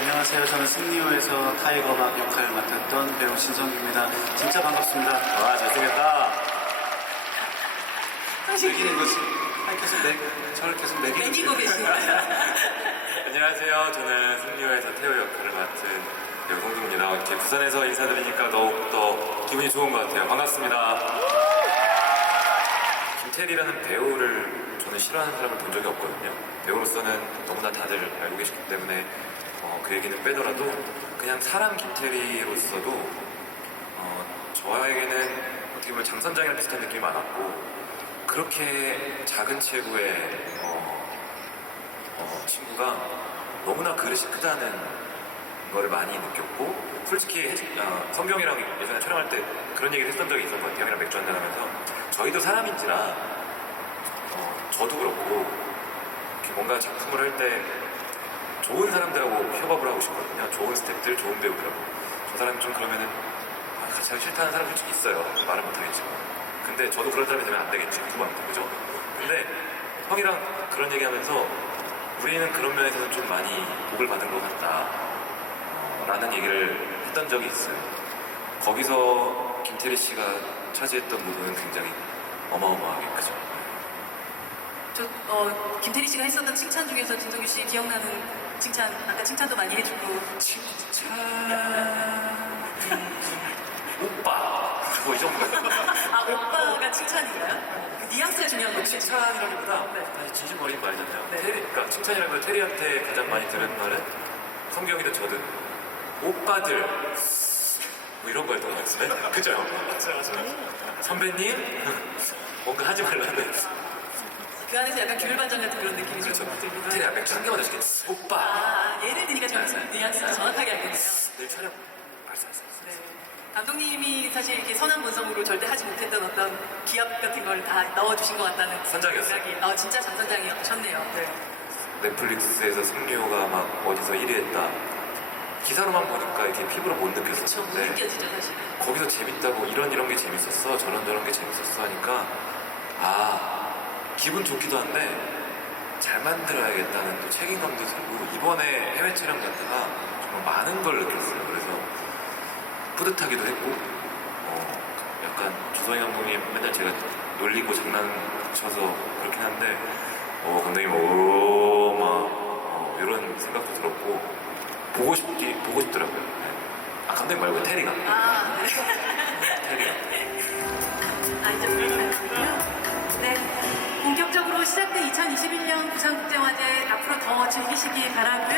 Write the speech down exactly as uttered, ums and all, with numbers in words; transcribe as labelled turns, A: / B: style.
A: 안녕하세요. 저는 승리호에서 타이거박 역할을 맡았던 배우 신성규입니다. 진짜 반갑습니다.
B: 와, 잘생겼다.
A: 매기는 거지. 아니, 계속 매, 저를 계속 매기는
C: 매기고 계십니다.
B: 안녕하세요. 저는 승리호에서 태호 역할을 맡은 배우 송중입니다. 이렇게 부산에서 인사드리니까 더욱더 기분이 좋은 것 같아요. 반갑습니다. 김태리라는 배우를 저는 싫어하는 사람을 본 적이 없거든요. 배우로서는 너무나 다들 알고 계시기 때문에 어, 그 얘기는 빼더라도 그냥 사람 김태리로서도 어, 저에게는 어떻게 보면 장선장이랑 비슷한 느낌이 많았고 그렇게 작은 체구의 어, 어, 친구가 너무나 그릇이 크다는 걸 많이 느꼈고 솔직히 어, 성경이랑 예전에 촬영할 때 그런 얘기를 했던 적이 있었던 것 같아요. 형이랑 맥주 한잔 하면서 저희도 사람인지라 어, 저도 그렇고 이렇게 뭔가 작품을 할 때 좋은 사람들하고 협업을 하고 싶거든요. 좋은 스태프들, 좋은 배우들하고 저 사람이 좀 그러면은 아, 같이 하기 싫다는 사람 솔직히 있어요. 말은 못하겠지만 근데 저도 그런 사람이 되면 안 되겠죠. 누구한테 그죠? 근데 형이랑 그런 얘기하면서 우리는 그런 면에서는 좀 많이 복을 받은 것 같다 어, 라는 얘기를 했던 적이 있어요. 거기서 김태리 씨가 차지했던 부분은 굉장히 어마어마하게 크죠.
C: 저, 어, 김태리 씨가 했었던 칭찬 중에서 진동규 씨 기억나는 칭찬, 아까 칭찬도 많이 해주고.
B: 칭찬 오빠 뭐 이 정도예요.
C: 아, 오빠가 칭찬인가요? 그 뉘앙스가 중요한 거죠.
B: 칭찬이라기보다
C: 네.
B: 사실 진심 어린 말이잖아요.
C: 네.
B: 테리, 그러니까 칭찬이라기보다 테리한테 가장 많이 들은 말은 성경이든 저든 오빠들 뭐 이런 거였던 것 같은데 그죠? 맞아요 맞아요. 선배님 뭔가 하지 말라는
C: 그 안에서 약간 귤반장 같은 그런 느낌이
B: 그렇죠.
C: 좀 들기도
B: 테리
C: 하고.
B: 맥주 한 개만 더 시켰 오빠
C: 아, 예를 드니까 좀 뉘앙스가 정확하게 알겠네요.
B: 내일 촬영 알았어 알았어 알았어.
C: 네. 감독님이 사실 이렇게 선한 본성으로 절대 하지 못했던 어떤 기합 같은 걸 다 넣어주신 것 같다는
B: 선장이었어요.
C: 생각이, 어, 진짜 장선장이셨네요. 네.
B: 넷플릭스에서 승리호가 막 어디서 일 위 했다 기사로만 보니까 이렇게 피부로 못
C: 그쵸, 못
B: 느꼈었는데
C: 느껴지죠, 사실.
B: 거기서 재밌다고 이런 이런 게 재밌었어 저런 저런 게 재밌었어 하니까 아 기분 좋기도 한데 잘 만들어야겠다는 또 책임감도 들고 이번에 해외 촬영 갔다가 정말 많은 걸 느꼈어요. 그래서 뿌듯하기도 했고 어, 약간 조성희 감독님 맨날 제가 놀리고 장난쳐서 그렇긴 한데 어, 감독님 오막 어, 이런 생각도 들었고 보고 싶기 보고 싶더라고요. 네. 아 감독님 말고 테리가
C: 아, 네.
B: 테리가
C: 아, 이제 물러나고요. 네. 본격적으로 시작된 이천이십일 년 부산국제화제 앞으로 더 즐기시기 바라고요.